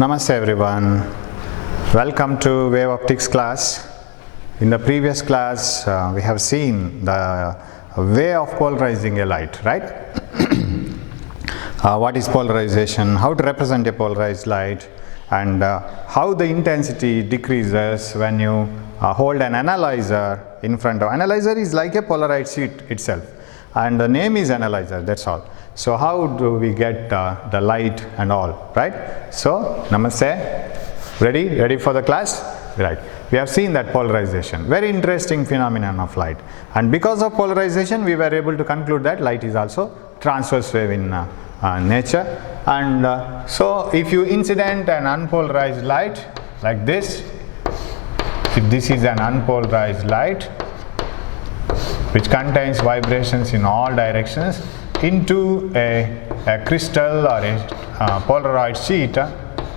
Namaste everyone. Welcome to wave optics class. In the previous class, we have seen the way of polarizing a light, right? What is polarization, how to represent a polarized light, and how the intensity decreases when you hold an analyzer in front of. Analyzer is like a polarized sheet itself, and the name is analyzer, that's all. So how do we get the light and all, right? So namaste. Ready for the class? Right. We have seen that polarization, very interesting phenomenon of light, and because of polarization we were able to conclude that light is also transverse wave in nature. And so if you incident an unpolarized light like this, if this is an unpolarized light which contains vibrations in all directions into a crystal or a Polaroid sheet,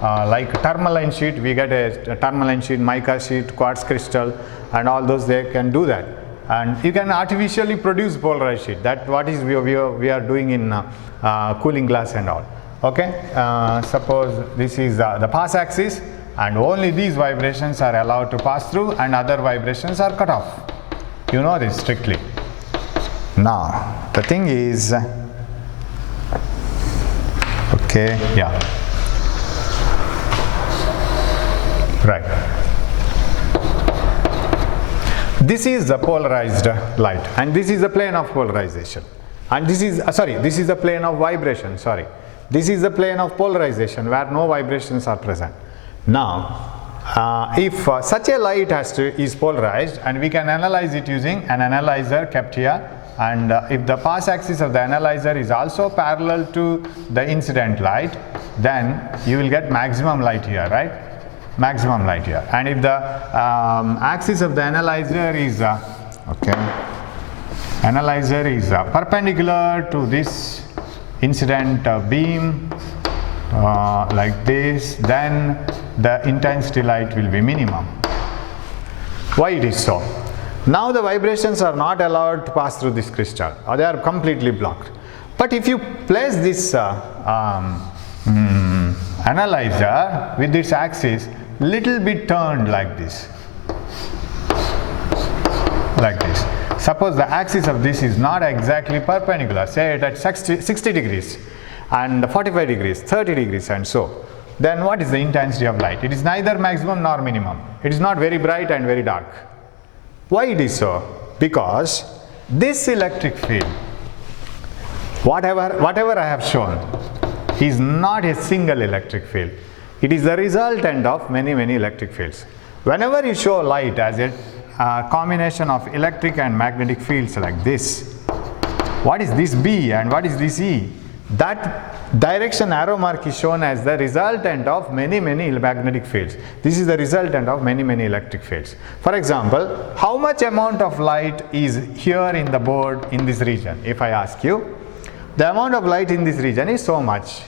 like tourmaline sheet, we get a tourmaline sheet, mica sheet, quartz crystal, and all those, they can do that. And you can artificially produce polarized sheet. That what is we are doing in cooling glass and all. Okay, suppose this is the pass axis, and only these vibrations are allowed to pass through, and other vibrations are cut off. You know this strictly. Now the thing is, okay, yeah, right. This is the polarized light, and this is the plane of polarization, and this is this is the plane of vibration. This is the plane of polarization where no vibrations are present. Now, if such a light is polarized, and we can analyze it using an analyzer kept here, and if the pass axis of the analyzer is also parallel to the incident light, then you will get maximum light here, right? Maximum light here. And if the axis of the analyzer is perpendicular to this incident beam like this, then the intensity light will be minimum. Why it is so? Now the vibrations are not allowed to pass through this crystal, or they are completely blocked. But if you place this analyzer with its axis little bit turned like this, suppose the axis of this is not exactly perpendicular, say it at 60 degrees and 45 degrees, 30 degrees and so, then what is the intensity of light? It is neither maximum nor minimum. It is not very bright and very dark. Why it is so? Because this electric field, whatever I have shown, is not a single electric field. It is the resultant of many electric fields. Whenever you show light as a combination of electric and magnetic fields like this, what is this B and what is this E? That direction arrow mark is shown as the resultant of many magnetic fields. This is the resultant of many electric fields. For example, how much amount of light is here in the board in this region? If I ask you, the amount of light in this region is so much.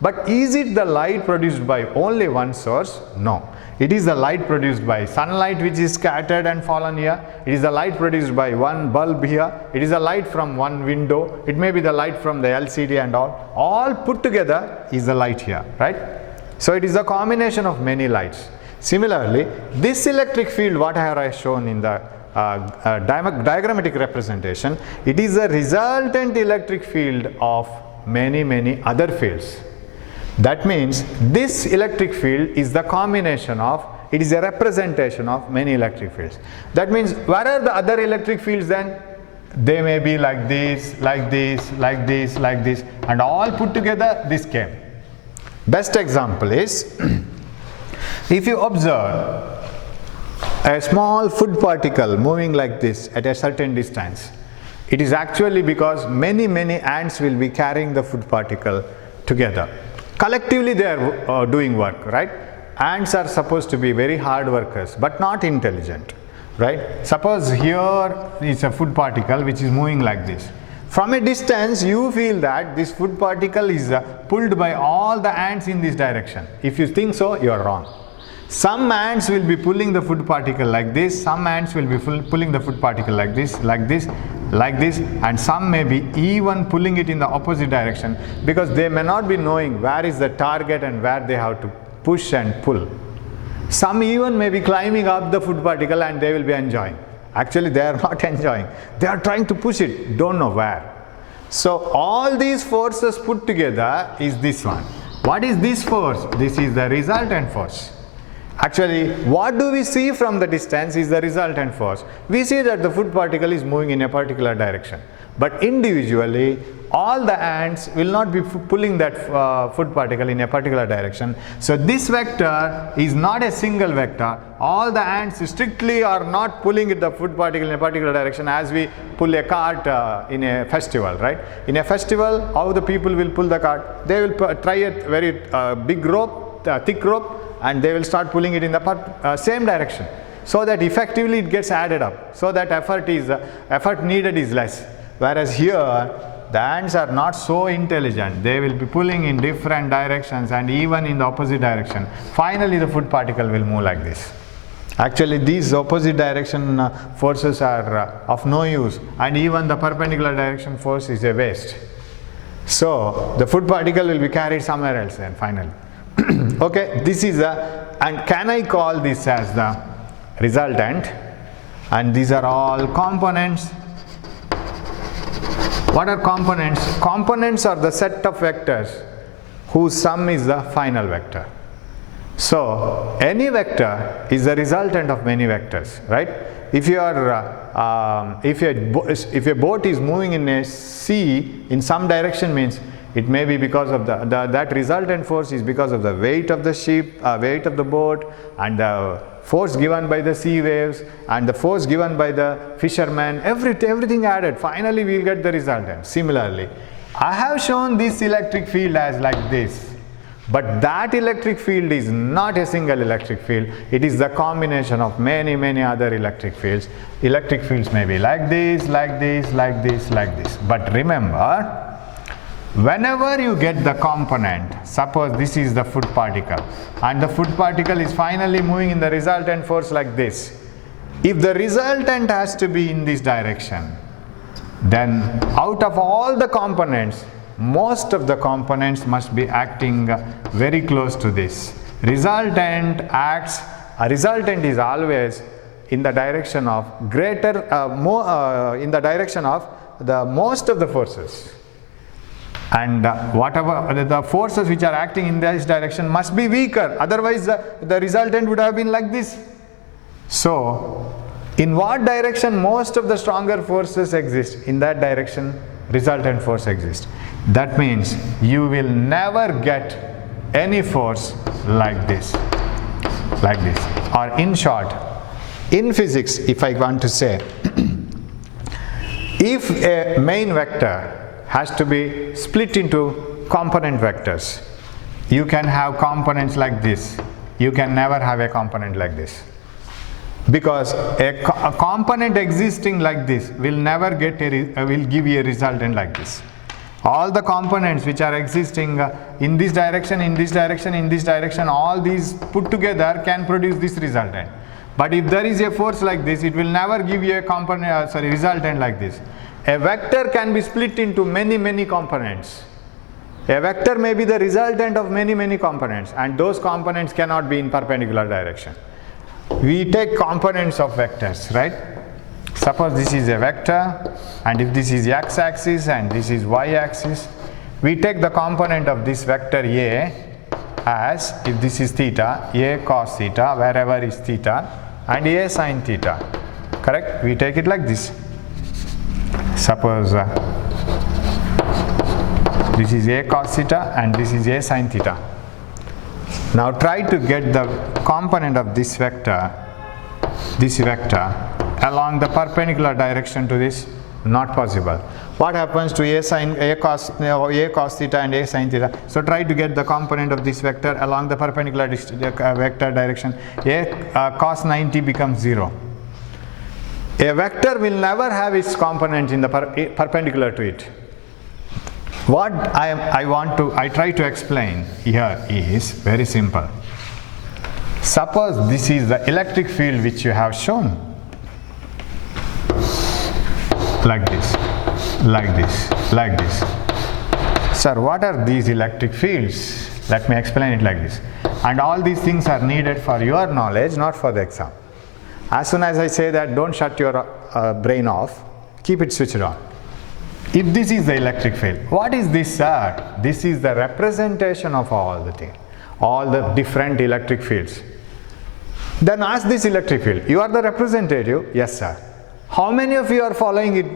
But is it the light produced by only one source? No. It is the light produced by sunlight which is scattered and fallen here. It is the light produced by one bulb here. It is the light from one window. It may be the light from the LCD and all. All put together is the light here, right? So it is a combination of many lights. Similarly, this electric field, what I have shown in the diagrammatic representation, it is a resultant electric field of many other fields. That means this electric field is the combination of, it is a representation of many electric fields. That means where are the other electric fields then? They may be like this, like this, like this, like this, and all put together this came. Best example is, if you observe a small food particle moving like this at a certain distance, it is actually because many ants will be carrying the food particle together. Collectively they are doing work, right? Ants are supposed to be very hard workers but not intelligent, right? Suppose here is a food particle which is moving like this. From a distance you feel that this food particle is pulled by all the ants in this direction. If you think so, you are wrong. Some ants will be pulling the food particle like this, some ants will be pulling the food particle like this, and some may be even pulling it in the opposite direction, because they may not be knowing where is the target and where they have to push and pull. Some even may be climbing up the food particle and they will be enjoying. Actually, they are not enjoying. They are trying to push it, don't know where. So all these forces put together is this one. What is this force? This is the resultant force. Actually, what do we see from the distance is the resultant force. We see that the food particle is moving in a particular direction. But individually, all the ants will not be pulling that food particle in a particular direction. So this vector is not a single vector. All the ants strictly are not pulling the food particle in a particular direction as we pull a cart in a festival, right? In a festival, how the people will pull the cart? They will try a very big rope, thick rope, and they will start pulling it in the same direction, so that effectively it gets added up, so that effort needed is less. Whereas here, the ants are not so intelligent. They will be pulling in different directions and even in the opposite direction. Finally, the food particle will move like this. Actually, these opposite direction forces are of no use, and even the perpendicular direction force is a waste. So, the food particle will be carried somewhere else then finally. Okay, this is and can I call this as the resultant? And these are all components. What are components? Components are the set of vectors whose sum is the final vector. So any vector is the resultant of many vectors, right? If a boat is moving in a sea in some direction, means it may be because of that resultant force is because of the weight of the ship, weight of the boat, and the force given by the sea waves, and the force given by the fishermen, everything added. Finally, we will get the resultant. Similarly, I have shown this electric field as like this, but that electric field is not a single electric field. It is the combination of many other electric fields. Electric fields may be like this, like this, like this, like this. But remember, whenever you get the component, suppose this is the food particle, and the food particle is finally moving in the resultant force like this. If the resultant has to be in this direction, then out of all the components, most of the components must be acting very close to this. Resultant is always in the direction of in the direction of the most of the forces. And whatever the forces which are acting in this direction must be weaker, otherwise the resultant would have been like this. So, in what direction most of the stronger forces exist, in that direction resultant force exists. That means you will never get any force like this. Or in short, in physics, if I want to say, if a main vector has to be split into component vectors, you can have components like this. You can never have a component like this, because a component existing like this will never will give you a resultant like this. All the components which are existing in this direction, in this direction, in this direction, all these put together can produce this resultant. But if there is a force like this, it will never give you a resultant like this. A vector can be split into many components. A vector may be the resultant of many components, and those components cannot be in perpendicular direction. We take components of vectors, right? Suppose this is a vector, and if this is x-axis and this is y-axis, we take the component of this vector A as, if this is theta, A cos theta, wherever is theta, and A sin theta, correct? We take it like this. Suppose this is A cos theta and this is A sin theta. Now try to get the component of this vector along the perpendicular direction to this. Not possible. What happens to A cos theta and A sin theta? So try to get the component of this vector along the perpendicular vector direction. A cos 90 becomes 0. A vector will never have its component in the perpendicular to it. What I try to explain here is very simple. Suppose this is the electric field which you have shown, like this, like this, like this. Sir, what are these electric fields? Let me explain it like this. And all these things are needed for your knowledge, not for the exam. As soon as I say that, don't shut your brain off, keep it switched on. If this is the electric field, what is this, sir? This is the representation of all the things, all the different electric fields. Then ask this electric field, you are the representative? Yes, sir. How many of you are following it?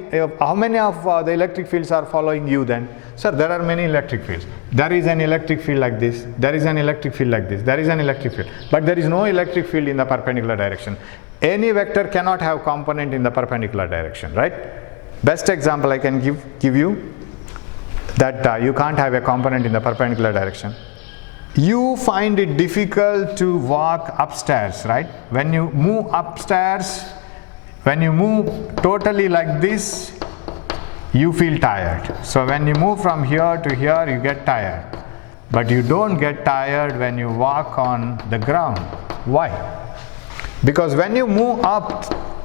How many of the electric fields are following you then? Sir, there are many electric fields. There is an electric field like this. There is an electric field like this. There is an electric field. But there is no electric field in the perpendicular direction. Any vector cannot have component in the perpendicular direction, right? Best example I can give you that you can't have a component in the perpendicular direction. You find it difficult to walk upstairs, right? When you move upstairs, when you move totally like this, you feel tired. So when you move from here to here, you get tired. But you don't get tired when you walk on the ground. Why? Because when you move up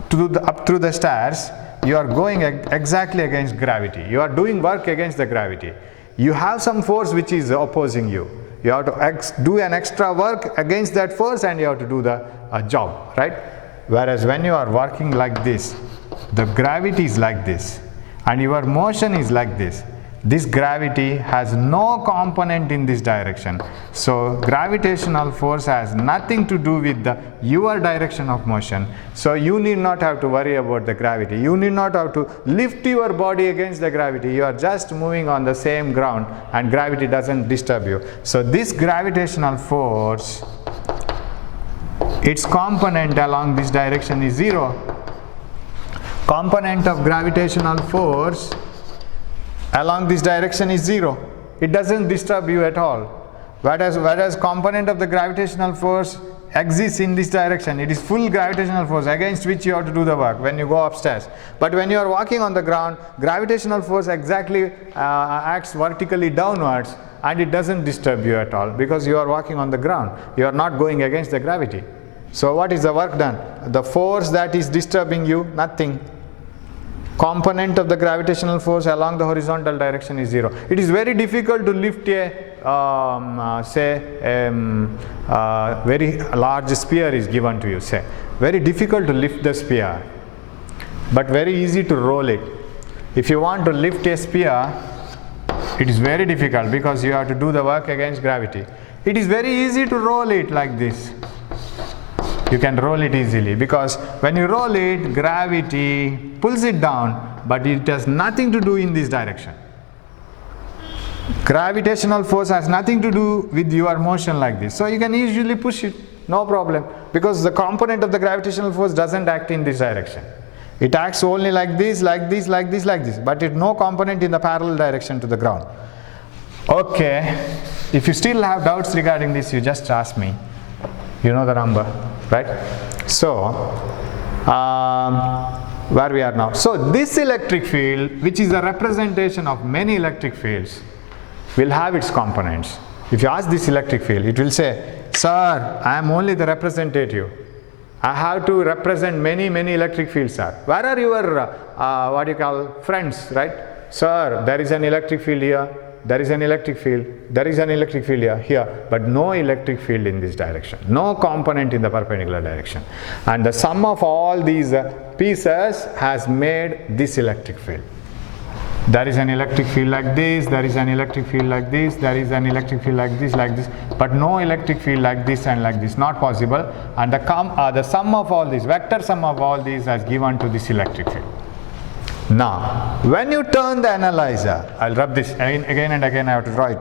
through the stairs, you are going exactly against gravity. You are doing work against the gravity. You have some force which is opposing you. You have to do an extra work against that force, and you have to do the job, right? Whereas when you are working like this, the gravity is like this, and your motion is like this. This gravity has no component in this direction. So gravitational force has nothing to do with your direction of motion. So you need not have to worry about the gravity. You need not have to lift your body against the gravity. You are just moving on the same ground, and gravity doesn't disturb you. So this gravitational force, its component along this direction is 0. Component of gravitational force along this direction is 0. It doesn't disturb you at all. Whereas component of the gravitational force exists in this direction. It is full gravitational force against which you have to do the work when you go upstairs. But when you are walking on the ground, gravitational force exactly acts vertically downwards, and it doesn't disturb you at all because you are walking on the ground. You are not going against the gravity. So what is the work done? The force that is disturbing you, nothing. Component of the gravitational force along the horizontal direction is 0. It is very difficult to lift a very large sphere is given to you, say. Very difficult to lift the sphere, but very easy to roll it. If you want to lift a sphere, it is very difficult because you have to do the work against gravity. It is very easy to roll it like this. You can roll it easily because when you roll it, gravity pulls it down, but it has nothing to do in this direction. Gravitational force has nothing to do with your motion like this. So you can easily push it, no problem, because the component of the gravitational force doesn't act in this direction. It acts only like this, like this, like this, like this, but it no component in the parallel direction to the ground. Okay, if you still have doubts regarding this, you just ask me. You know the number, right? So, where we are now. So this electric field, which is a representation of many electric fields, will have its components. If you ask this electric field, it will say, sir, I am only the representative. I have to represent many electric fields, sir. Where are your friends, right? Sir, there is an electric field here. There is an electric field, there is an electric field here, but no electric field in this direction, no component in the perpendicular direction. And the sum of all these pieces has made this electric field. There is an electric field like this, there is an electric field like this, there is an electric field like this, but no electric field like this and like this, not possible. And the sum of all these, vector sum of all these has given to this electric field. Now, when you turn the analyzer, I'll rub this again and again, I have to draw it.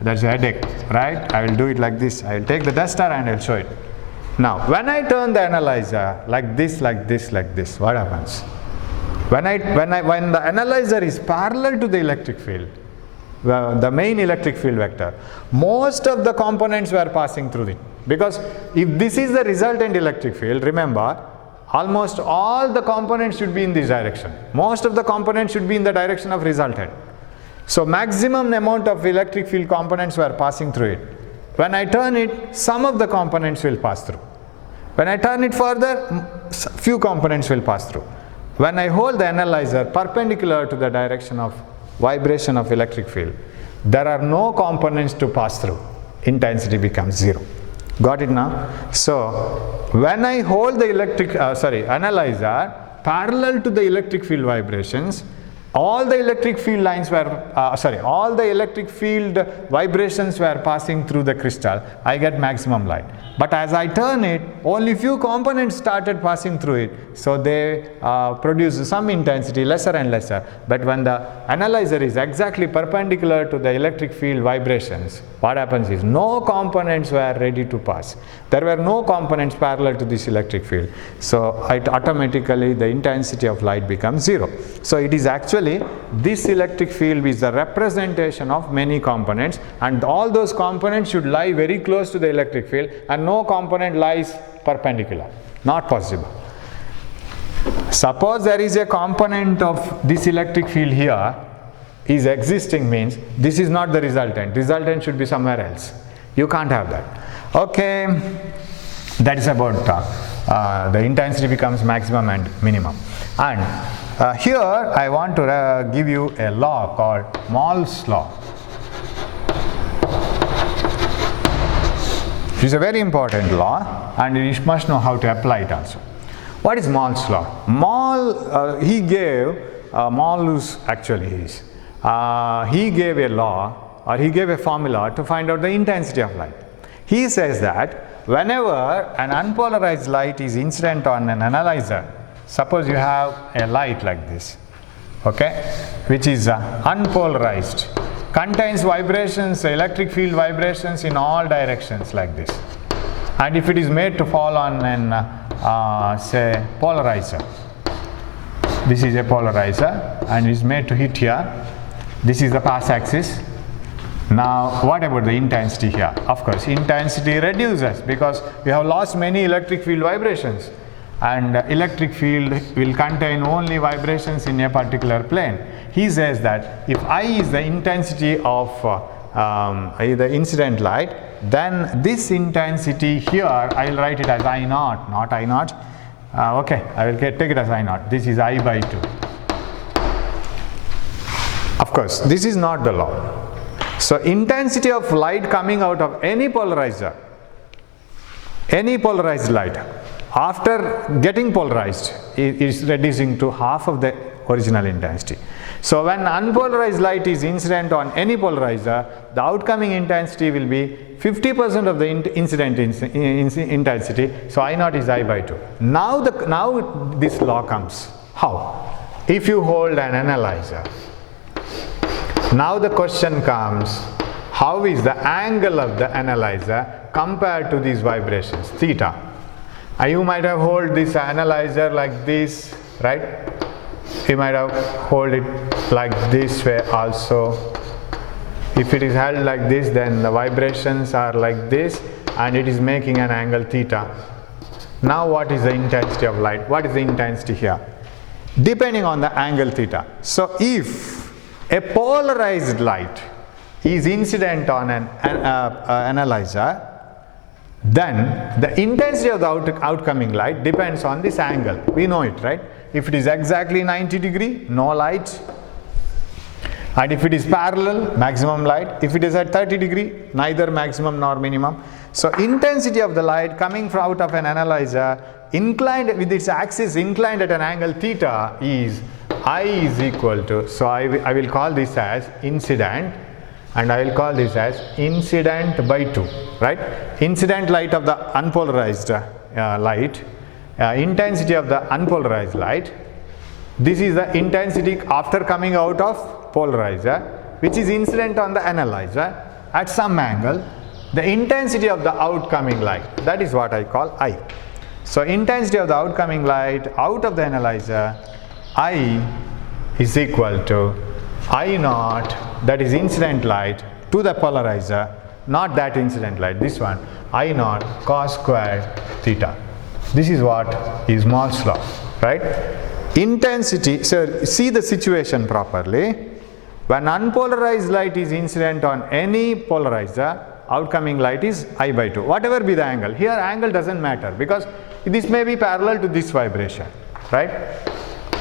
That's a headache, right? I will do it like this. I will take the duster and I'll show it. Now, when I turn the analyzer like this, like this, like this, what happens? When the analyzer is parallel to the electric field, the main electric field vector, most of the components were passing through it. Because if this is the resultant electric field, remember, almost all the components should be in this direction. Most of the components should be in the direction of resultant. So maximum amount of electric field components were passing through it. When I turn it, some of the components will pass through. When I turn it further, few components will pass through. When I hold the analyzer perpendicular to the direction of vibration of electric field, there are no components to pass through. intensity becomes 0. Got it now? So when I hold the analyzer parallel to the electric field vibrations, all the electric field lines were, all the electric field vibrations were passing through the crystal. I get maximum light. But as I turn it, only few components started passing through it. So they produce some intensity, lesser and lesser. But when the analyzer is exactly perpendicular to the electric field vibrations, what happens is no components were ready to pass. There were no components parallel to this electric field. So automatically the intensity of light becomes 0. So it is actually, this electric field is the representation of many components, and all those components should lie very close to the electric field, and no component lies perpendicular. Not possible. Suppose there is a component of this electric field here is existing, means this is not the resultant. Resultant should be somewhere else. You can't have that. Okay, that is about the intensity becomes maximum and minimum. And here I want to give you a law called Mons Law. It is a very important law, and you must know how to apply it also. What is Mons Law? He gave a law, or he gave a formula to find out the intensity of light. He says that whenever an unpolarized light is incident on an analyzer, suppose you have a light like this, okay, which is unpolarized, contains vibrations, electric field vibrations in all directions like this. And if it is made to fall on an say polarizer, this is a polarizer and is made to hit here, this is the pass axis. Now what about the intensity here? Of course intensity reduces because we have lost many electric field vibrations, and electric field will contain only vibrations in a particular plane. He says that if I is the intensity of the incident light, then this intensity here, I will write it as I naught, not I naught. Okay, I will take it as I naught. This is I by 2. Of course, this is not the law. So intensity of light coming out of any polarizer, any polarized light, after getting polarized, is reducing to half of the original intensity. So when unpolarized light is incident on any polarizer, the outcoming intensity will be 50% of the incident intensity. So I naught is I by 2. Now this law comes. How? If you hold an analyzer, now the question comes, how is the angle of the analyzer compared to these vibrations, theta? You might have hold this analyzer like this, right? You might have hold it like this way also. If it is held like this, then the vibrations are like this and it is making an angle theta. Now what is the intensity of light? What is the intensity here? Depending on the angle theta. So if a polarized light is incident on an analyzer, then the intensity of the outcoming light depends on this angle. We know it, right? If it is exactly 90 degree, no light. And if it is parallel, maximum light. If it is at 30 degree, neither maximum nor minimum. So intensity of the light coming from out of an analyzer inclined with its axis inclined at an angle theta is I is equal to, so I will call this as incident, and I will call this as incident by 2, right? Incident light of the unpolarized light, intensity of the unpolarized light. This is the intensity after coming out of polarizer, which is incident on the analyzer at some angle. The intensity of the outcoming light, that is what I call I. So intensity of the outcoming light out of the analyzer, I is equal to I naught, that is incident light, to the polarizer, not that incident light, this one, I naught cos squared theta. This is what is Mons law, right? Intensity, so see the situation properly. When unpolarized light is incident on any polarizer, outcoming light is I by 2, whatever be the angle. Here angle doesn't matter because this may be parallel to this vibration, right?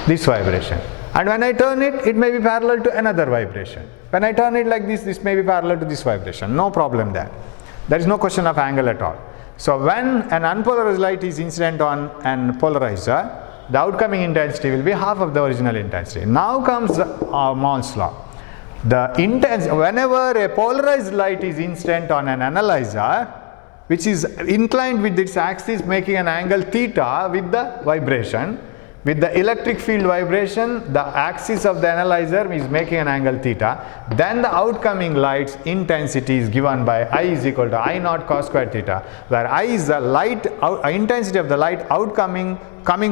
This vibration. And when I turn it, it may be parallel to another vibration. When I turn it like this, this may be parallel to this vibration. No problem there. There is no question of angle at all. So when an unpolarized light is incident on an polarizer, the outcoming intensity will be half of the original intensity. Now comes Mons Law. Whenever a polarized light is incident on an analyzer, which is inclined with its axis making an angle theta with the vibration, with the electric field vibration, the axis of the analyzer is making an angle theta, then the outcoming light's intensity is given by I is equal to I naught cos square theta, where I is the intensity of the light coming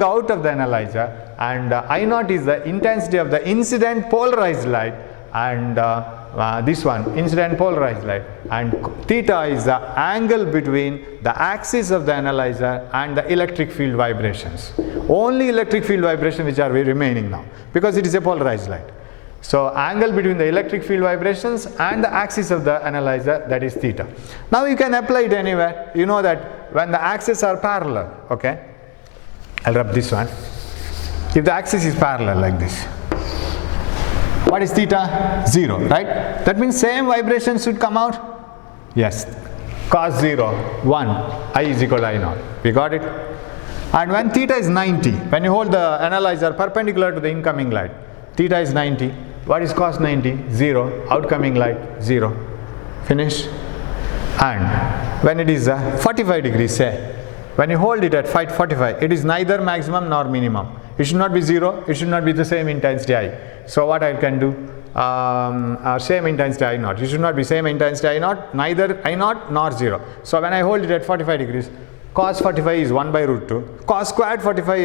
out of the analyzer, and I naught is the intensity of the incident polarized light, and this one incident polarized light, and theta is the angle between the axis of the analyzer and the electric field vibrations. Only electric field vibrations which are remaining now, because it is a polarized light. So angle between the electric field vibrations and the axis of the analyzer, that is theta. Now you can apply it anywhere. You know that when the axes are parallel, okay, I'll rub this one. If the axis is parallel like this, what is theta? 0, right? That means same vibration should come out? Yes. Cos 0, 1, I is equal to I naught. We got it? And when theta is 90, when you hold the analyzer perpendicular to the incoming light, theta is 90. What is cos 90? 0. Outcoming light, 0. Finish. And when it is 45 degrees, say, when you hold it at 45, it is neither maximum nor minimum. It should not be 0, it should not be the same intensity I. So what I can do? Same intensity I naught. It should not be same intensity I naught, neither I naught nor 0. So when I hold it at 45 degrees, cos 45 is 1 by root 2. Cos squared 45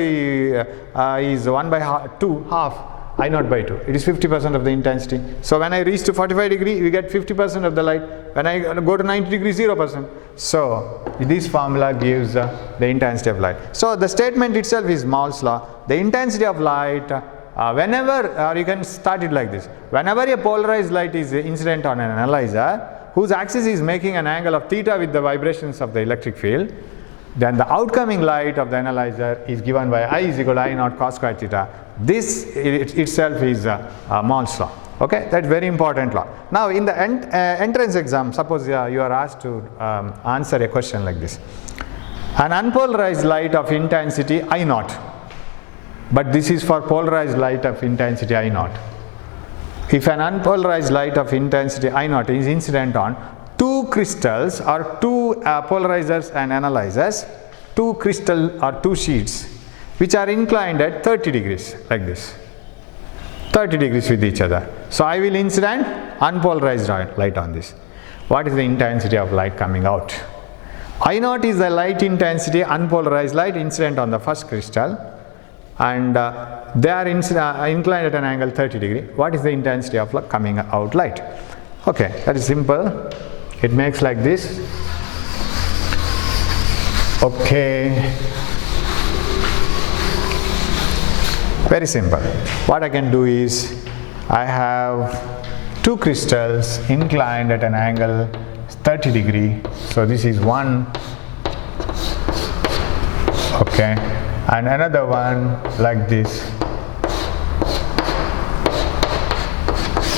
is 1 by 2, half I naught by 2. It is 50% of the intensity. So when I reach to 45 degree, we get 50% of the light. When I go to 90 degrees, 0%. So this formula gives the intensity of light. So the statement itself is Mons Law. The intensity of light, whenever, you can start it like this. Whenever a polarized light is incident on an analyzer, whose axis is making an angle of theta with the vibrations of the electric field, then the outcoming light of the analyzer is given by I is equal to I naught cos square theta. This itself is Mons Law. Okay, that's very important law. Now in the entrance exam, suppose you are asked to answer a question like this. An unpolarized light of intensity I naught, but this is for polarized light of intensity I naught. If an unpolarized light of intensity I naught is incident on two crystals or two polarizers and analyzers, two crystal or two sheets which are inclined at 30 degrees like this, 30 degrees with each other. So I will incident unpolarized light on this. What is the intensity of light coming out? I naught is the light intensity, unpolarized light incident on the first crystal, and they are inclined at an angle 30 degree. What is the intensity of coming out light? Okay, that is simple. It makes like this. Okay, very simple. What I can do is, I have two crystals inclined at an angle 30 degree. So this is one, okay, and another one like this.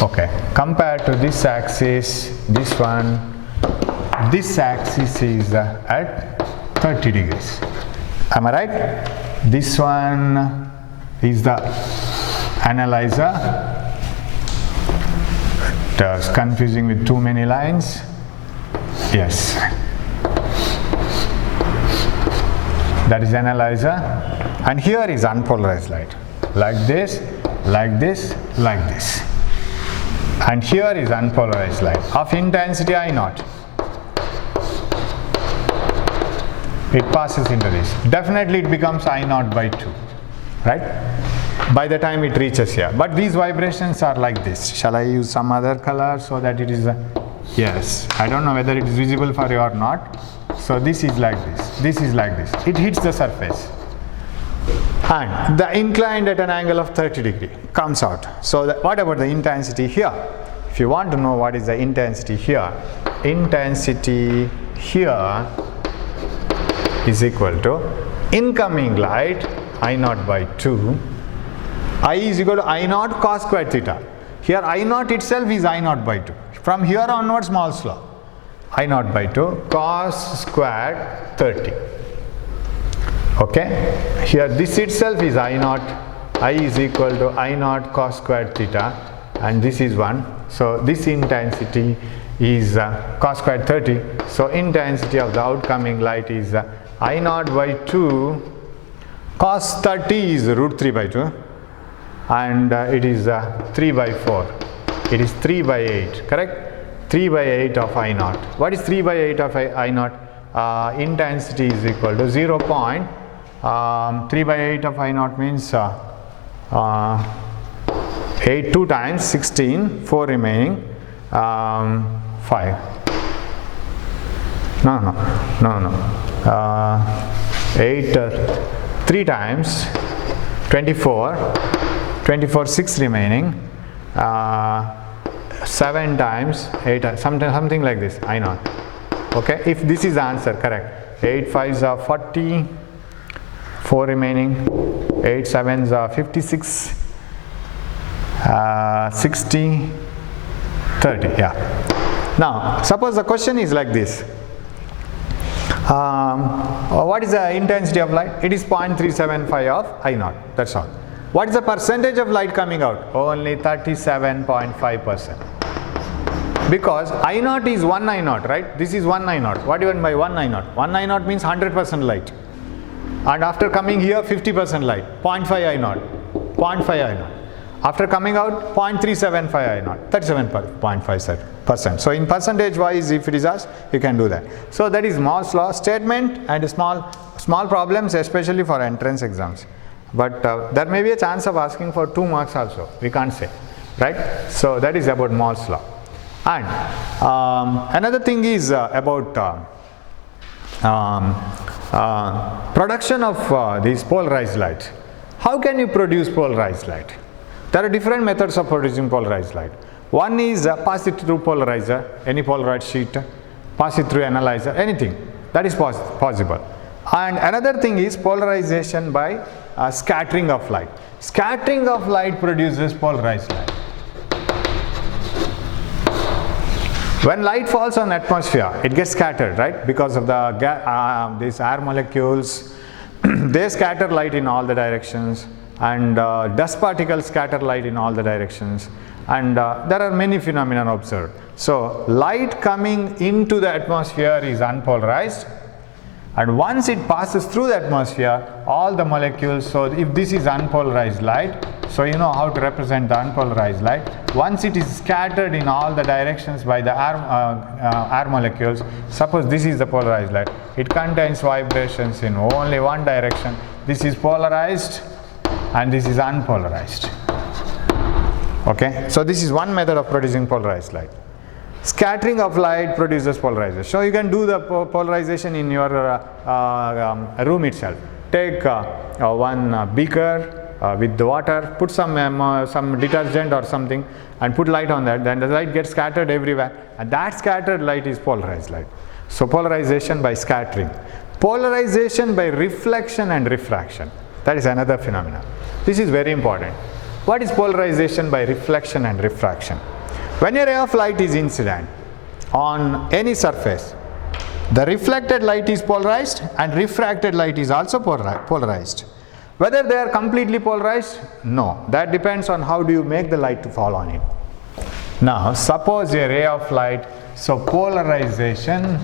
Okay, compared to this axis, this one, this axis is at 30 degrees. Am I right? This one is the analyzer. It's confusing with too many lines. Yes. That is analyzer. And here is unpolarized light. Like this, like this, like this. And here is unpolarized light of intensity I naught. It passes into this. Definitely it becomes I naught by 2, right? By the time it reaches here. But these vibrations are like this. Shall I use some other color so that it is yes. I don't know whether it is visible for you or not. So this is like this. This is like this. It hits the surface. And the inclined at an angle of 30 degree comes out. So what about the intensity here? If you want to know what is the intensity here is equal to incoming light I naught by 2. I is equal to I naught cos square theta. Here I naught itself is I naught by 2. From here onwards, Mons Law. I naught by 2 cos squared 30. Okay, here this itself is I naught, I is equal to I naught cos squared theta, and this is 1. So this intensity is cos squared 30. So intensity of the outcoming light is I naught by 2 cos 30 is root 3 by 2, and it is 3 by 4. It is 3 by 8, correct? 3 by 8 of I naught. What is 3 by 8 of I naught? Intensity is equal to 0. 3 by 8 of I naught means 8 2 times 16, 4 remaining, 5. No. 8 3 times 24, 6 remaining, 7 times 8, something like this, I naught. Okay, if this is the answer, correct. 8 5s are 40, 4 remaining, 8 7s are 56, 60, 30, yeah. Now, suppose the question is like this. What is the intensity of light? It is 0.375 of I naught, that's all. What is the percentage of light coming out? Only 37.5%. Because I naught is 1 I naught, right? This is 1 I naught. What do you mean by 1 I naught? 1 I naught means 100% light. And after coming here, 50% light. 0.5 I naught. 0.5 I naught. After coming out, 0.375 I naught. 37.5%. So in percentage wise, if it is asked, you can do that. So that is Mons Law statement and small problems, especially for entrance exams. But there may be a chance of asking for 2 marks also. We can't say, right? So that is about Mons Law. And another thing is about production of these polarized light. How can you produce polarized light? There are different methods of producing polarized light. One is pass it through polarizer, any polarized sheet, pass it through analyzer, anything. That is possible. And another thing is polarization by scattering of light. Scattering of light produces polarized light. When light falls on atmosphere, it gets scattered, right? Because of the these air molecules, they scatter light in all the directions, and dust particles scatter light in all the directions, and there are many phenomena observed. So light coming into the atmosphere is unpolarized, and once it passes through the atmosphere, all the molecules, so if this is unpolarized light, so you know how to represent the unpolarized light. Once it is scattered in all the directions by the air molecules, suppose this is the polarized light, it contains vibrations in only one direction. This is polarized and this is unpolarized. Okay, so this is one method of producing polarized light. Scattering of light produces polarization. So you can do the polarization in your room itself. Take one beaker with the water, put some detergent or something, and put light on that. Then the light gets scattered everywhere, and that scattered light is polarized light. So polarization by scattering. Polarization by reflection and refraction. That is another phenomenon. This is very important. What is polarization by reflection and refraction? When a ray of light is incident on any surface, the reflected light is polarized and refracted light is also polarized. Whether they are completely polarized? No. That depends on how do you make the light to fall on it. Now, suppose a ray of light, so polarization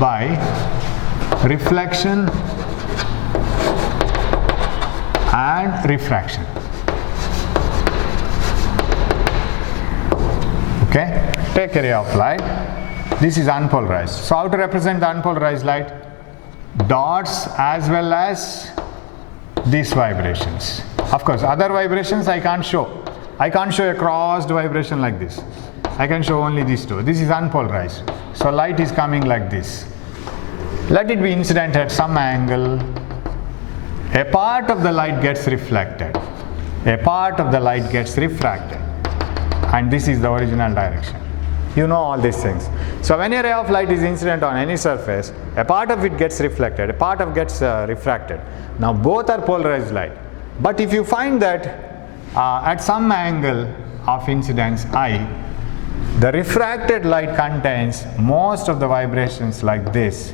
by reflection and refraction. Okay, take a ray of light. This is unpolarized. So how to represent the unpolarized light? Dots as well as these vibrations. Of course, other vibrations I can't show. I can't show a crossed vibration like this. I can show only these two. This is unpolarized. So light is coming like this. Let it be incident at some angle. A part of the light gets reflected. A part of the light gets refracted. And this is the original direction. You know all these things. So when a ray of light is incident on any surface, a part of it gets reflected, a part of it gets refracted. Now both are polarized light. But if you find that at some angle of incidence I, The refracted light contains most of the vibrations like this,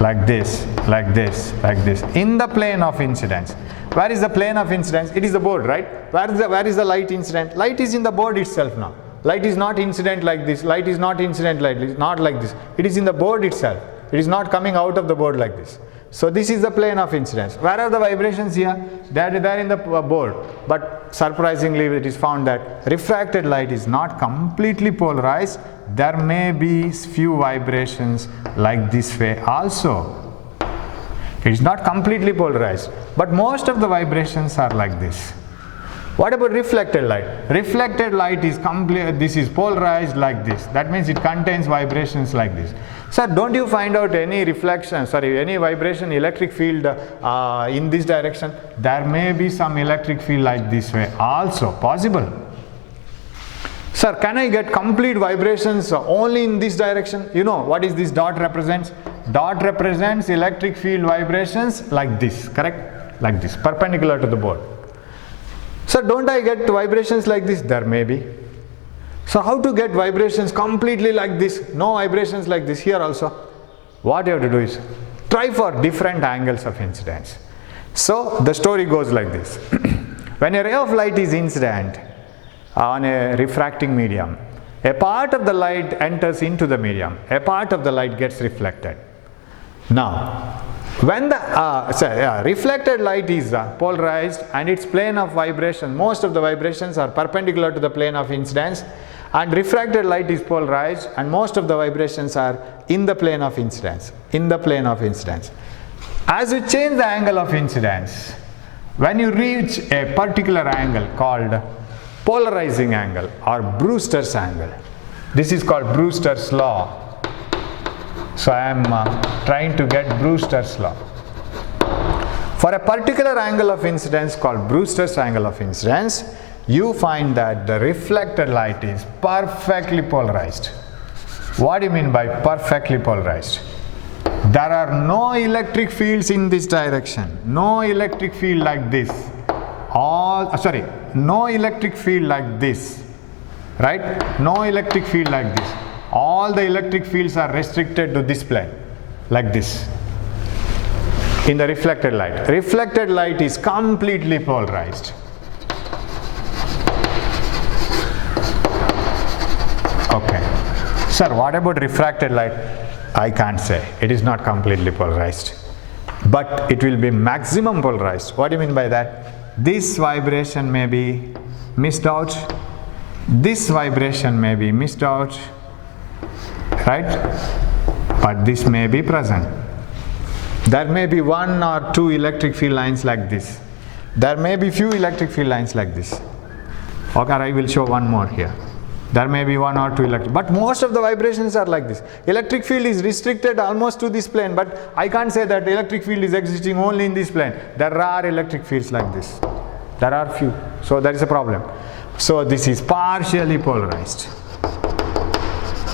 like this, like this, like this, in the plane of incidence. Where is the plane of incidence? It is the board, right? Where is the light incident? Light is in the board itself now. Light is not incident like this. Light is not incident like this. Not like this. It is in the board itself. It is not coming out of the board like this. So this is the plane of incidence. Where are the vibrations here? They are in the board. But surprisingly, it is found that refracted light is not completely polarized. There may be few vibrations like this way also. It is not completely polarized, but most of the vibrations are like this. What about reflected light? Reflected light is this is polarized like this. That means it contains vibrations like this. Sir, don't you find out any any vibration, electric field in this direction? There may be some electric field like this way also possible. Sir, can I get complete vibrations only in this direction? You know what is this dot represents? Dot represents electric field vibrations like this, correct? Like this, perpendicular to the board. So don't I get vibrations like this? There may be. So how to get vibrations completely like this? No vibrations like this here also. What you have to do is try for different angles of incidence. So the story goes like this. When a ray of light is incident on a refracting medium, a part of the light enters into the medium, a part of the light gets reflected. Now, when the reflected light is polarized and its plane of vibration, most of the vibrations are perpendicular to the plane of incidence, and refracted light is polarized and most of the vibrations are in the plane of incidence, As you change the angle of incidence, when you reach a particular angle called polarizing angle or Brewster's angle, this is called Brewster's law. So I am trying to get Brewster's law. For a particular angle of incidence called Brewster's angle of incidence, you find that the reflected light is perfectly polarized. What do you mean by perfectly polarized? There are no electric fields in this direction. No electric field like this. No electric field like this. Right? No electric field like this. All the electric fields are restricted to this plane, like this, in the reflected light. Reflected light is completely polarized. Okay. Sir, what about refracted light? I can't say. It is not completely polarized. But it will be maximum polarized. What do you mean by that? This vibration may be missed out. This vibration may be missed out. Right? But this may be present. There may be one or two electric field lines like this. There may be few electric field lines like this. Okay, I will show one more here. There may be one or two electric, but most of the vibrations are like this. Electric field is restricted almost to this plane, but I can't say that electric field is existing only in this plane. There are electric fields like this. There are few. So there is a problem. So this is partially polarized.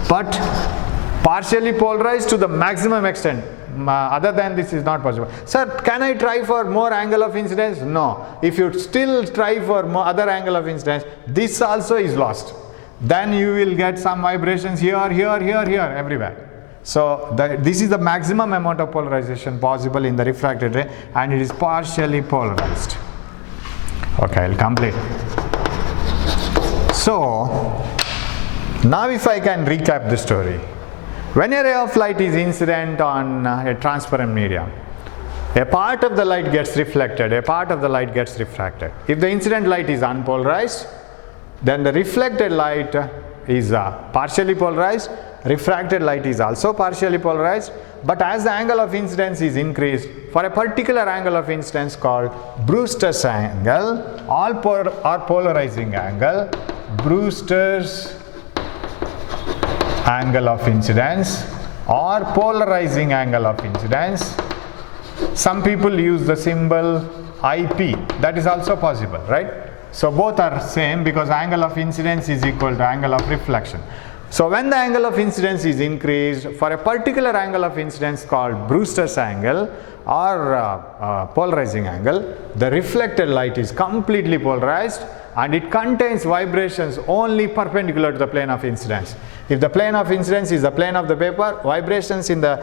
But partially polarized to the maximum extent. Other than this is not possible. Sir, can I try for more angle of incidence? No. If you still try for more other angle of incidence, this also is lost. Then you will get some vibrations here, everywhere. So this is the maximum amount of polarization possible in the refracted ray, and it is partially polarized. Okay, I'll complete. So now if I can recap the story. When a ray of light is incident on a transparent medium, a part of the light gets reflected, a part of the light gets refracted. If the incident light is unpolarized, then the reflected light is partially polarized, refracted light is also partially polarized, but as the angle of incidence is increased, for a particular angle of incidence called Brewster's angle or polarizing angle, Brewster's angle of incidence or polarizing angle of incidence. Some people use the symbol IP. That is also possible, right? So both are same because angle of incidence is equal to angle of reflection. So when the angle of incidence is increased, for a particular angle of incidence called Brewster's angle or polarizing angle, the reflected light is completely polarized and it contains vibrations only perpendicular to the plane of incidence. If the plane of incidence is the plane of the paper, vibrations in the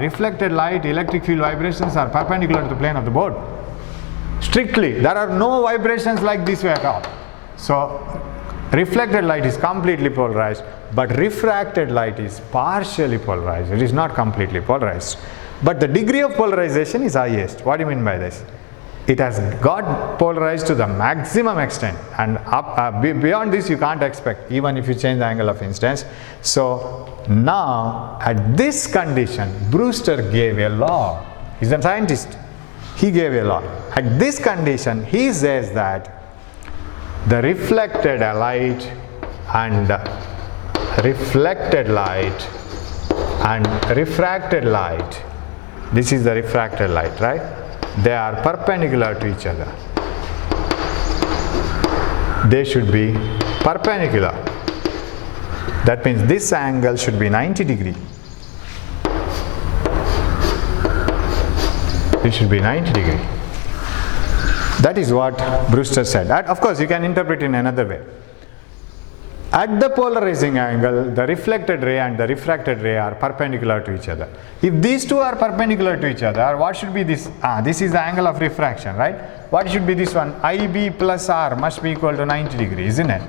reflected light, electric field vibrations are perpendicular to the plane of the board. Strictly, there are no vibrations like this way at all. So reflected light is completely polarized, but refracted light is partially polarized. It is not completely polarized. But the degree of polarization is highest. What do you mean by this? It has got polarized to the maximum extent, and beyond this you can't expect, even if you change the angle of incidence. So now at this condition, Brewster gave a law. He's a scientist. He gave a law. At this condition, he says that the reflected light and refracted light, this is the refracted light, right? They are perpendicular to each other. They should be perpendicular. That means this angle should be 90 degrees. It should be 90 degrees. That is what Brewster said. And of course, you can interpret it in another way. At the polarizing angle, the reflected ray and the refracted ray are perpendicular to each other. If these two are perpendicular to each other, what should be this? This is the angle of refraction, right? What should be this one? IB plus R must be equal to 90 degrees, isn't it?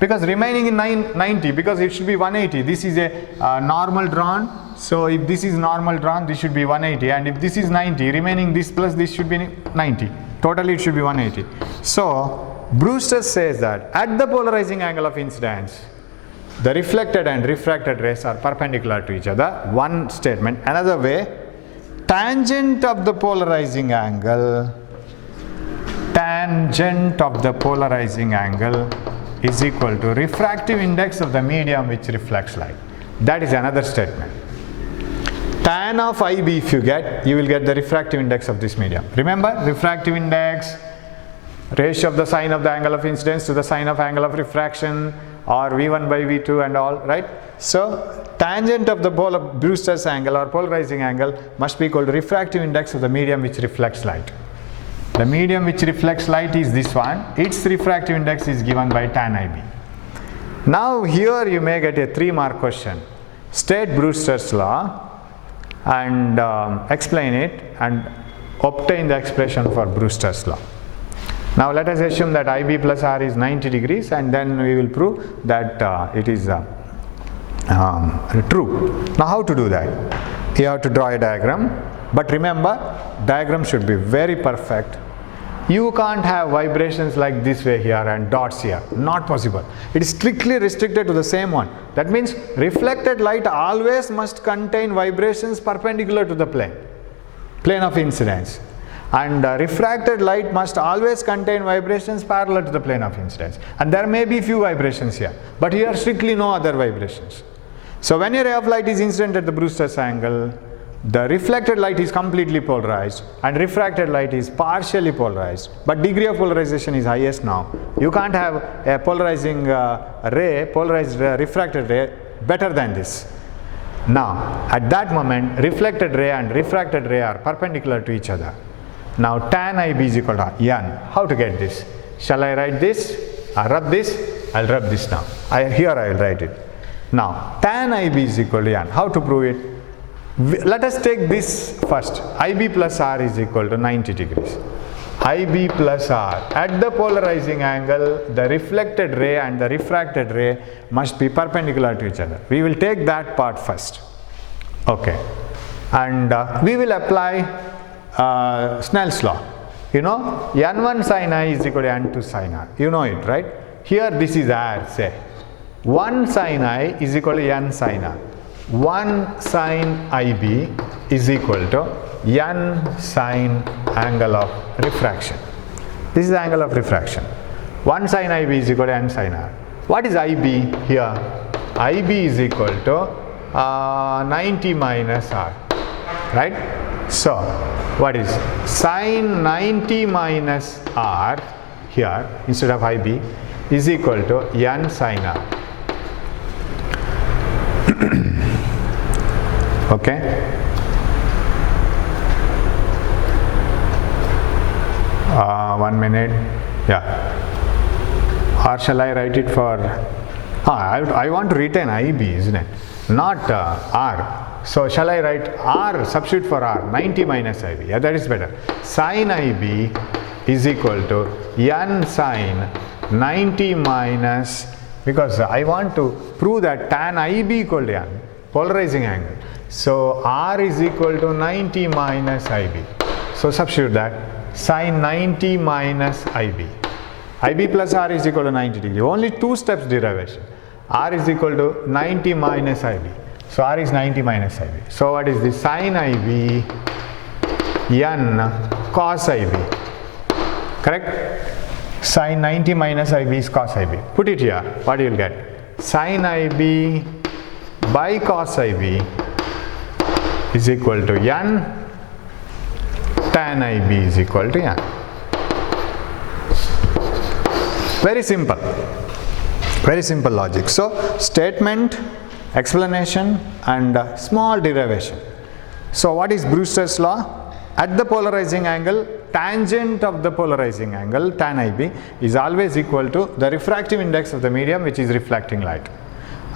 Because remaining in 90, because it should be 180. This is a normal drawn. So if this is normal drawn, this should be 180. And if this is 90, remaining this plus this should be 90. Totally it should be 180. So Brewster says that at the polarizing angle of incidence, the reflected and refracted rays are perpendicular to each other. One statement. Another way, tangent of the polarizing angle is equal to refractive index of the medium which reflects light. That is another statement. Tan of IB, if you get, you will get the refractive index of this medium. Remember, refractive index, ratio of the sine of the angle of incidence to the sine of angle of refraction, or V1 by V2 and all, right? So tangent of the Brewster's angle or polarizing angle must be equal to refractive index of the medium which reflects light. The medium which reflects light is this one. Its refractive index is given by tan IB. Now here you may get a 3-mark question. State Brewster's law and explain it and obtain the expression for Brewster's law. Now let us assume that IB plus R is 90 degrees, and then we will prove that it is true. Now how to do that? You have to draw a diagram, but remember, diagram should be very perfect. You can't have vibrations like this way here and dots here. Not possible. It is strictly restricted to the same one. That means reflected light always must contain vibrations perpendicular to the plane of incidence. And refracted light must always contain vibrations parallel to the plane of incidence. And there may be few vibrations here, but here strictly no other vibrations. So when a ray of light is incident at the Brewster's angle, the reflected light is completely polarized and refracted light is partially polarized, but degree of polarization is highest now. You can't have a polarizing polarized refracted ray better than this. Now at that moment, reflected ray and refracted ray are perpendicular to each other. Now tan IB is equal to N. How to get this? Shall I write this? Rub this? I'll rub this now. Here I will write it. Now tan IB is equal to N. How to prove it? Let us take this first. IB plus R is equal to 90 degrees. IB plus R. At the polarizing angle, the reflected ray and the refracted ray must be perpendicular to each other. We will take that part first. Okay. And we will apply Snell's law. You know, N1 sin I is equal to N2 sin R. You know it, right? Here this is R, say. 1 sin I is equal to N sin R. 1 sin IB is equal to N sin angle of refraction. This is the angle of refraction. 1 sin IB is equal to N sin R. What is IB here? IB is equal to 90 minus R, right? So what is sin 90 minus R here instead of IB is equal to N sin R. Okay. One minute. Yeah. Or shall I write it for, I want to retain IB, isn't it? Not R. So shall I write R, substitute for R, 90 minus IB. Yeah, that is better. Sin IB is equal to N sin 90 minus, because I want to prove that tan IB equal to N, polarizing angle. So R is equal to 90 minus IB. So substitute that, sin 90 minus IB. IB plus R is equal to 90 degree. Only two steps derivation. R is equal to 90 minus IB. So R is 90 minus IB. So what is this? Sin IB N cos IB. Correct? Sin 90 minus IB is cos IB. Put it here. What you will get? Sin IB by cos IB is equal to N. Tan IB is equal to N. Very simple. Very simple logic. So statement, explanation, and small derivation. So what is Brewster's law? At the polarizing angle, tangent of the polarizing angle, tan IB, is always equal to the refractive index of the medium which is reflecting light.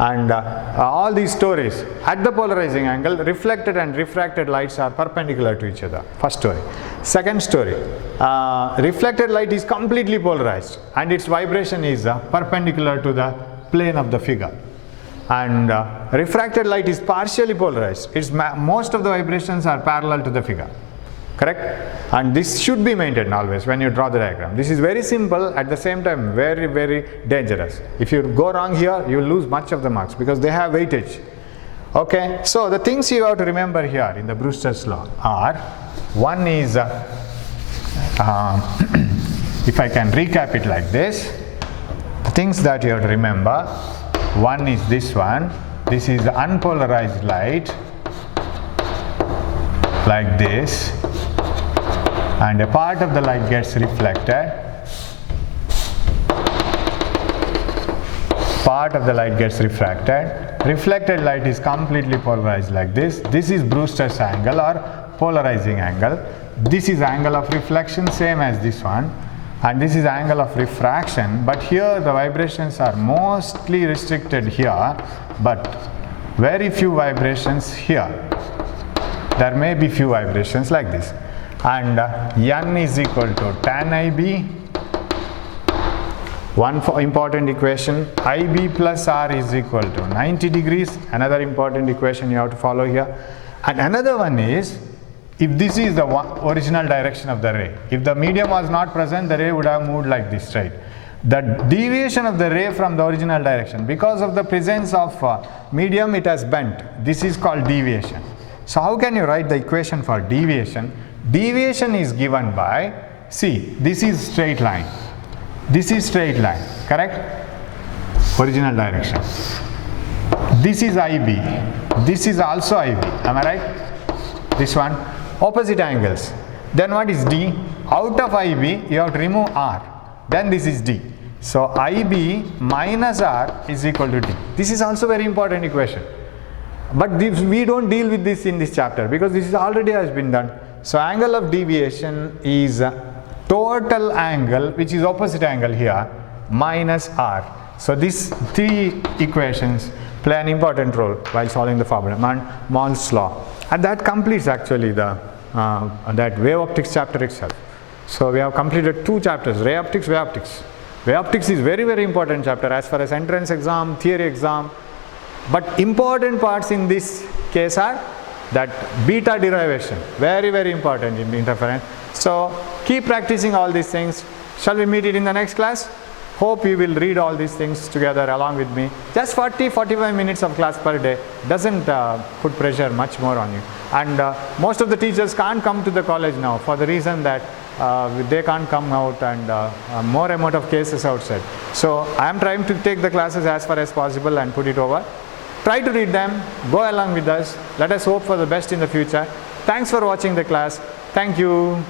And all these stories, at the polarizing angle, reflected and refracted lights are perpendicular to each other. First story. Second story, reflected light is completely polarized and its vibration is perpendicular to the plane of the figure. And refracted light is partially polarized. Most of the vibrations are parallel to the figure. Correct? And this should be maintained always when you draw the diagram. This is very simple, at the same time very, very dangerous. If you go wrong here, you will lose much of the marks because they have weightage. Okay, so the things you have to remember here in the Brewster's law are, one is, if I can recap it like this, the things that you have to remember, one is this one. This is unpolarized light, like this, and a part of the light gets reflected, part of the light gets refracted. Reflected light is completely polarized like this. This is Brewster's angle or polarizing angle. This is angle of reflection, same as this one, and this is angle of refraction, but here the vibrations are mostly restricted here, but very few vibrations here. There may be few vibrations like this. And N is equal to tan IB. One important equation, IB plus R is equal to 90 degrees. Another important equation you have to follow here. And another one is, if this is the original direction of the ray, if the medium was not present, the ray would have moved like this, right? The deviation of the ray from the original direction, because of the presence of medium, it has bent. This is called deviation. So how can you write the equation for deviation? Deviation is given by, see, this is straight line. This is straight line, correct? Original direction. This is IB. This is also IB. Am I right? This one. Opposite angles. Then what is D? Out of IB, you have to remove R. Then this is D. So IB minus R is equal to D. This is also very important equation. But we don't deal with this in this chapter because this is already has been done. So angle of deviation is total angle, which is opposite angle here, minus R. So these three equations play an important role while solving the problem, and Mons Law. And that completes actually the that wave optics chapter itself. So we have completed two chapters, ray optics, wave optics. Wave optics is very, very important chapter as far as entrance exam, theory exam. But important parts in this case are that beta derivation, very, very important in interference. So keep practicing all these things. Shall we meet it in the next class? Hope you will read all these things together along with me. Just 40-45 minutes of class per day doesn't put pressure much more on you. And most of the teachers can't come to the college now for the reason that they can't come out, and more amount of cases outside. So I am trying to take the classes as far as possible and put it over. Try to read them, go along with us. Let us hope for the best in the future. Thanks for watching the class. Thank you.